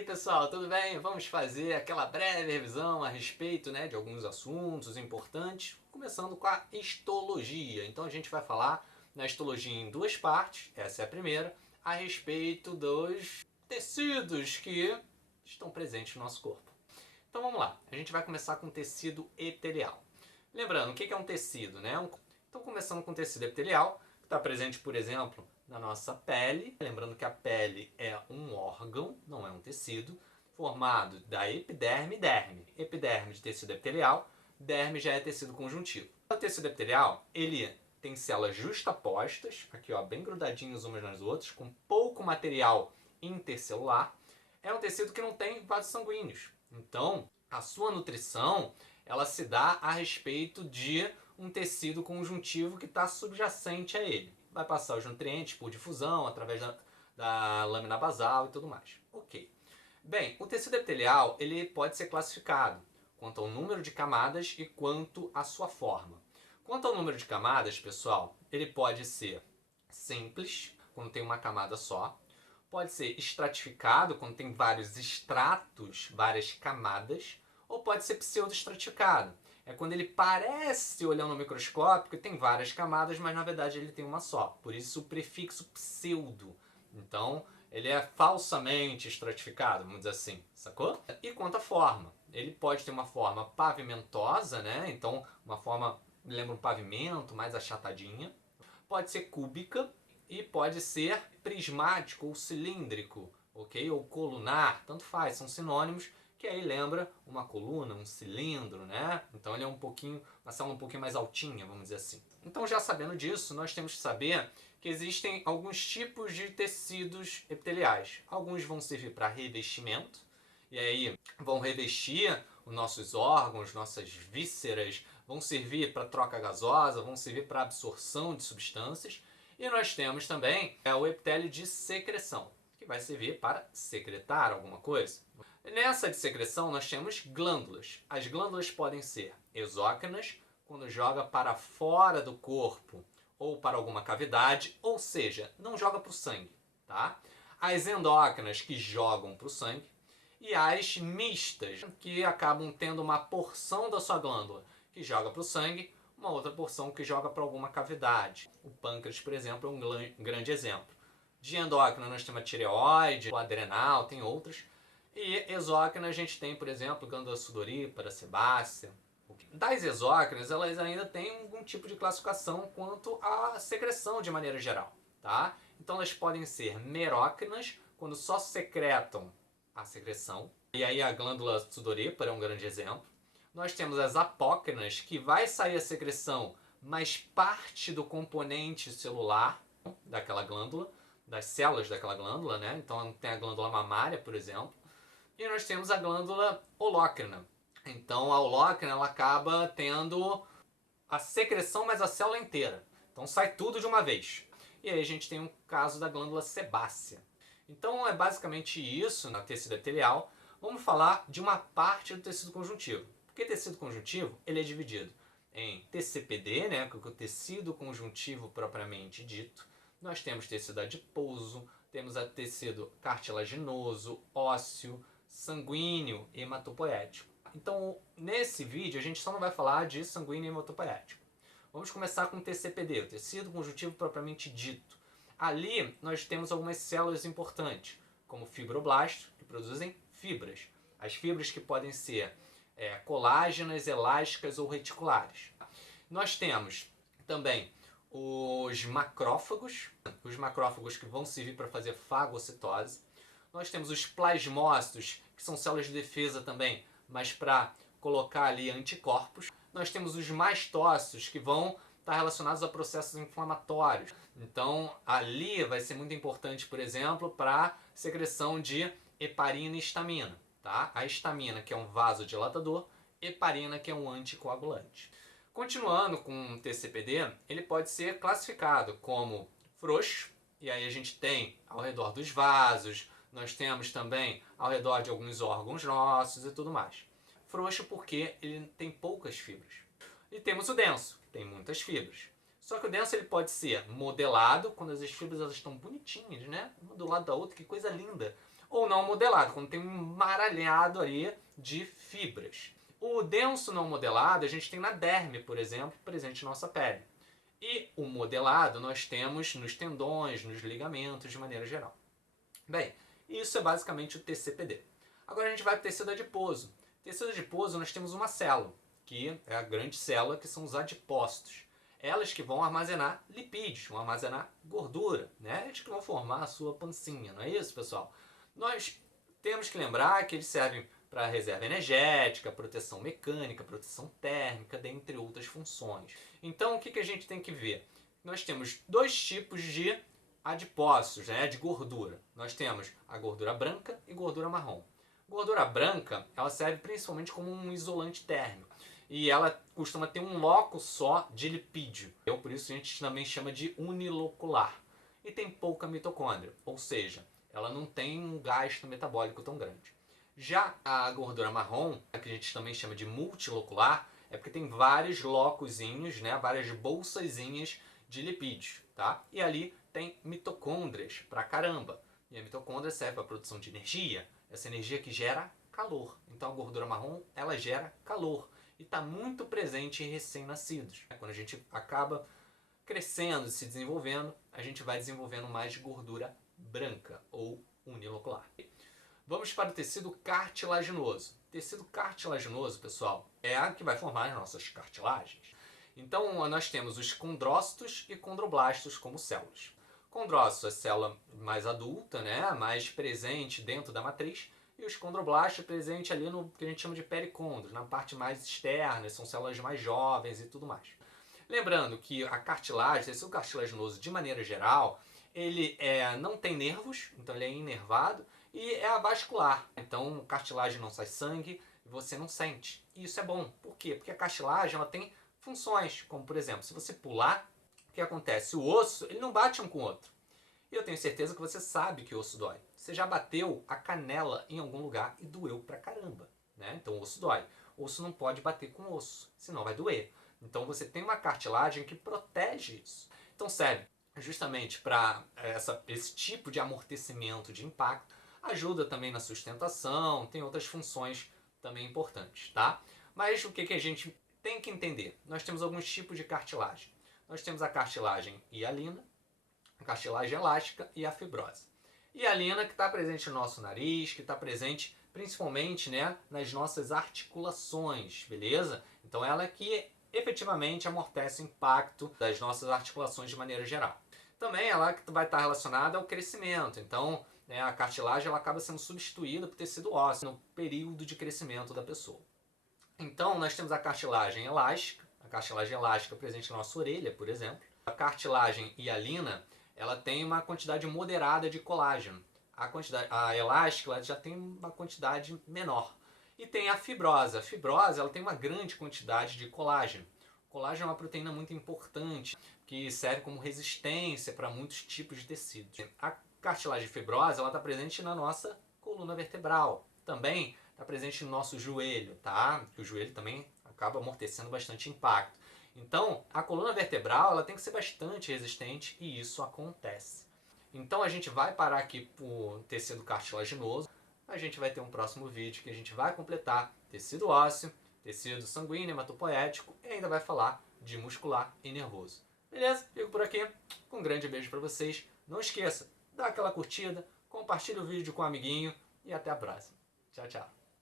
aí pessoal, tudo bem? Vamos fazer aquela breve revisão a respeito, de alguns assuntos importantes, começando com a histologia. Então a gente vai falar na histologia em duas partes, essa é a primeira, a respeito dos tecidos que estão presentes no nosso corpo. Então vamos lá, a gente vai começar com o tecido epitelial. Lembrando, o que é um tecido, Então começando com o tecido epitelial, que está presente, por exemplo, na nossa pele. Lembrando que a pele é um órgão, não é um tecido, formado da epiderme e derme. Epiderme de tecido epitelial, derme já é tecido conjuntivo. O tecido epitelial, ele tem células justapostas, aqui ó, bem grudadinhos umas nas outras, com pouco material intercelular. É um tecido que não tem vasos sanguíneos. Então, a sua nutrição, ela se dá a respeito de um tecido conjuntivo que está subjacente a ele. Vai passar os nutrientes por difusão, através da lâmina basal e tudo mais. Ok. Bem, o tecido epitelial ele pode ser classificado quanto ao número de camadas e quanto à sua forma. Quanto ao número de camadas, pessoal, ele pode ser simples, quando tem uma camada só. Pode ser estratificado, quando tem vários estratos, várias camadas. Ou pode ser pseudoestratificado. É quando ele parece, olhando no microscópio, que tem várias camadas, mas na verdade ele tem uma só. Por isso o prefixo pseudo. Então, ele é falsamente estratificado, vamos dizer assim, sacou? E quanto à forma, ele pode ter uma forma pavimentosa, Então, uma forma, lembra um pavimento, mais achatadinha. Pode ser cúbica e pode ser prismático ou cilíndrico, ok? Ou colunar, tanto faz, são sinônimos que aí lembra uma coluna, um cilindro, Então ele é uma célula um pouquinho mais altinha, vamos dizer assim. Então já sabendo disso, nós temos que saber que existem alguns tipos de tecidos epiteliais. Alguns vão servir para revestimento, e aí vão revestir os nossos órgãos, nossas vísceras, vão servir para troca gasosa, vão servir para absorção de substâncias. E nós temos também o epitélio de secreção, que vai servir para secretar alguma coisa. Nessa de secreção nós temos glândulas. As glândulas podem ser exócrinas, quando joga para fora do corpo ou para alguma cavidade, ou seja, não joga para o sangue, tá? As endócrinas, que jogam para o sangue, e as mistas, que acabam tendo uma porção da sua glândula que joga para o sangue, uma outra porção que joga para alguma cavidade. O pâncreas, por exemplo, é um grande exemplo. De endócrina nós temos a tireoide, o adrenal, tem outras. E exócrina a gente tem, por exemplo, glândula sudorípara, sebácea. Das exócrinas, elas ainda têm algum tipo de classificação quanto à secreção de maneira geral, tá? Então elas podem ser merócrinas, quando só secretam a secreção. E aí a glândula sudorípara é um grande exemplo. Nós temos as apócrinas, que vai sair a secreção, mas parte do componente celular daquela glândula, das células daquela glândula, Então tem a glândula mamária, por exemplo. E nós temos a glândula holócrina. Então a holócrina ela acaba tendo a secreção, mas a célula inteira. Então sai tudo de uma vez. E aí a gente tem um caso da glândula sebácea. Então é basicamente isso na tecido epitelial. Vamos falar de uma parte do tecido conjuntivo. Porque tecido conjuntivo ele é dividido em TCPD, que é o tecido conjuntivo propriamente dito. Nós temos tecido adiposo, temos a tecido cartilaginoso, ósseo, sanguíneo e hematopoético. Então, nesse vídeo, a gente só não vai falar de sanguíneo e hematopoético. Vamos começar com o TCPD, o tecido conjuntivo propriamente dito. Ali, nós temos algumas células importantes, como fibroblastos, que produzem fibras. As fibras que podem ser colágenas, elásticas ou reticulares. Nós temos também os macrófagos que vão servir para fazer fagocitose. Nós temos os plasmócitos, que são células de defesa também, mas para colocar ali anticorpos. Nós temos os mastócitos, que vão estar relacionados a processos inflamatórios. Então, ali vai ser muito importante, por exemplo, para a secreção de heparina e histamina. Tá? A histamina, que é um vasodilatador, heparina, que é um anticoagulante. Continuando com o TCPD, ele pode ser classificado como frouxo, e aí a gente tem ao redor dos vasos, nós temos também ao redor de alguns órgãos nossos e tudo mais. Frouxo porque ele tem poucas fibras. E temos o denso, que tem muitas fibras. Só que o denso ele pode ser modelado, quando as fibras elas estão bonitinhas, uma do lado da outra, que coisa linda. ou não modelado, quando tem um emaranhado aí de fibras. O denso não modelado a gente tem na derme, por exemplo, presente na nossa pele. E o modelado nós temos nos tendões, nos ligamentos, de maneira geral. Bem, isso é basicamente o TCPD. Agora a gente vai para o tecido adiposo. Tecido adiposo nós temos uma célula, que é a grande célula, que são os adipócitos. Elas que vão armazenar lipídios, vão armazenar gordura, né? Eles que vão formar a sua pancinha, não é isso, pessoal? Nós temos que lembrar que eles servem para reserva energética, proteção mecânica, proteção térmica, dentre outras funções. Então, o que a gente tem que ver? Nós temos dois tipos de adipócitos, né, de gordura. Nós temos a gordura branca e gordura marrom. Gordura branca, ela serve principalmente como um isolante térmico. E ela costuma ter um loco só de lipídio. Então, por isso a gente também chama de unilocular. E tem pouca mitocôndria, ou seja, ela não tem um gasto metabólico tão grande. Já a gordura marrom, que a gente também chama de multilocular, é porque tem vários locozinhos, né, várias bolsazinhas de lipídios, tá? E ali tem mitocôndrias pra caramba. E a mitocôndria serve para a produção de energia, essa energia que gera calor. Então a gordura marrom, ela gera calor e está muito presente em recém-nascidos. Quando a gente acaba crescendo, se desenvolvendo, a gente vai desenvolvendo mais gordura branca ou unilocular. Vamos para o tecido cartilaginoso. Tecido cartilaginoso, pessoal, é a que vai formar as nossas cartilagens. Então nós temos os condrócitos e condroblastos como células. Condrócito é a célula mais adulta, né, mais presente dentro da matriz, e os condroblastos presentes ali no que a gente chama de pericôndrio, na parte mais externa, são células mais jovens e tudo mais. Lembrando que a cartilagem, o tecido cartilaginoso, de maneira geral, ele não tem nervos, então ele é inervado, e é avascular. Então, cartilagem não sai sangue e você não sente. E isso é bom. Por quê? Porque a cartilagem ela tem funções, como por exemplo, se você pular, o que acontece? O osso ele não bate um com o outro. E eu tenho certeza que você sabe que o osso dói. Você já bateu a canela em algum lugar e doeu pra caramba, né? Então o osso dói. O osso não pode bater com o osso, senão vai doer. Então você tem uma cartilagem que protege isso. Então serve justamente para esse tipo de amortecimento de impacto. Ajuda também na sustentação, tem outras funções também importantes, tá? Mas o que a gente tem que entender? Nós temos alguns tipos de cartilagem. Nós temos a cartilagem hialina, a cartilagem elástica e a fibrose. Hialina que está presente no nosso nariz, que está presente principalmente, né, nas nossas articulações, beleza? Então ela é que efetivamente amortece o impacto das nossas articulações de maneira geral. Também ela que vai estar relacionada ao crescimento, então a cartilagem ela acaba sendo substituída por tecido ósseo no período de crescimento da pessoa. Então nós temos a cartilagem elástica presente na nossa orelha, por exemplo. A cartilagem hialina, ela tem uma quantidade moderada de colágeno. A elástica ela já tem uma quantidade menor. E tem a fibrose. A fibrose ela tem uma grande quantidade de colágeno. O colágeno é uma proteína muito importante, que serve como resistência para muitos tipos de tecidos. A cartilagem fibrosa está presente na nossa coluna vertebral. Também está presente no nosso joelho, tá? Que o joelho também acaba amortecendo bastante impacto. Então, a coluna vertebral ela tem que ser bastante resistente e isso acontece. Então, a gente vai parar aqui por tecido cartilaginoso. A gente vai ter um próximo vídeo que a gente vai completar tecido ósseo, tecido sanguíneo, hematopoético e ainda vai falar de muscular e nervoso. Beleza? Fico por aqui. Um grande beijo para vocês. Não esqueça, dá aquela curtida, compartilha o vídeo com um amiguinho e até a próxima. Tchau, tchau.